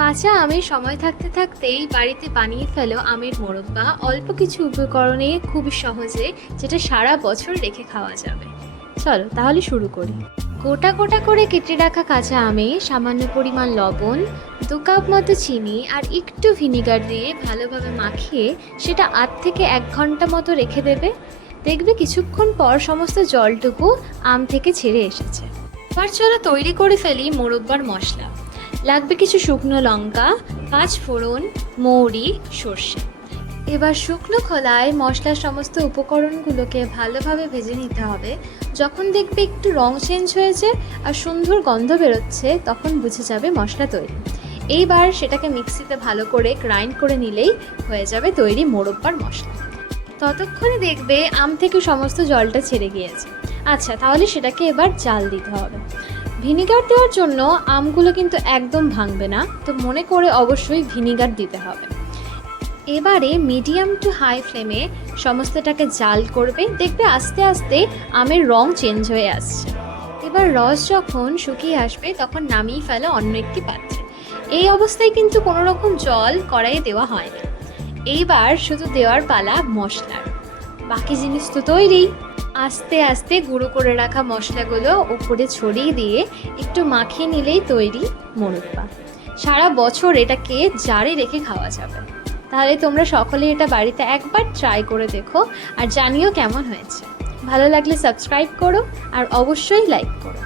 কাঁচা আমের সময় থাকতে থাকতেই বাড়িতে বানিয়ে ফেলো আমের মোরব্বা অল্প কিছু উপকরণে খুবই সহজে, যেটা সারা বছর রেখে খাওয়া যাবে। চলো তাহলে শুরু করি। গোটা গোটা করে কেটে রাখা কাঁচা আমে সামান্য পরিমাণ লবণ, 2 কাপ মতো চিনি আর একটু ভিনিগার দিয়ে ভালোভাবে মাখিয়ে সেটা 8 থেকে 1 ঘন্টা মতো রেখে দেবে। দেখবে কিছুক্ষণ পর সমস্ত জলটুকু আম থেকে ছেড়ে এসেছে। এবার চলো তৈরি করে ফেলি মোরব্বার মশলা। লাগবে কিছু শুকনো লঙ্কা, 5 ফোড়ন, মৌরি, সর্ষে। এবার শুকনো খোলায় মশলার সমস্ত উপকরণগুলোকে ভালোভাবে ভেজে নিতে হবে। যখন দেখবে একটু রং চেঞ্জ হয়েছে আর সুন্দর গন্ধ বেরোচ্ছে, তখন বুঝে যাবে মশলা তৈরি। এইবার সেটাকে মিক্সিতে ভালো করে গ্রাইন্ড করে নিলেই হয়ে যাবে তৈরি মোরব্বার মশলা। ততক্ষণে দেখবে আম থেকে সমস্ত জলটা ছেড়ে গিয়েছে। আচ্ছা, তাহলে সেটাকে এবার জাল দিতে হবে। ভিনিগার দেওয়ার জন্য আমগুলো কিন্তু একদম ভাঙবে না, তো মনে করে অবশ্যই ভিনিগার দিতে হবে। এবারে মিডিয়াম টু হাই ফ্লেমে সমস্তটাকে জাল করবে। দেখবে আস্তে আস্তে আমের রং চেঞ্জ হয়ে আসছে। এবার রস যখন শুকিয়ে আসবে তখন নামিয়ে ফেলো অন্য একটি পাত্রে। এই অবস্থায় কিন্তু কোনো রকম জল কড়াইয়ে দেওয়া হয়নি। এইবার শুধু দেওয়ার পালা মশলার। বাকি জিনিস তো তৈরি। আস্তে আস্তে গুঁড়ো করে রাখা মশলাগুলো উপরে ছড়িয়ে দিয়ে একটু মাখিয়ে নিলেই তৈরি মোরব্বা। সারা বছর এটাকে জারে রেখে খাওয়া যাবে। তাহলে তোমরা সকলে এটা বাড়িতে একবার ট্রাই করে দেখো আর জানিও কেমন হয়েছে। ভালো লাগলে সাবস্ক্রাইব করো আর অবশ্যই লাইক করো।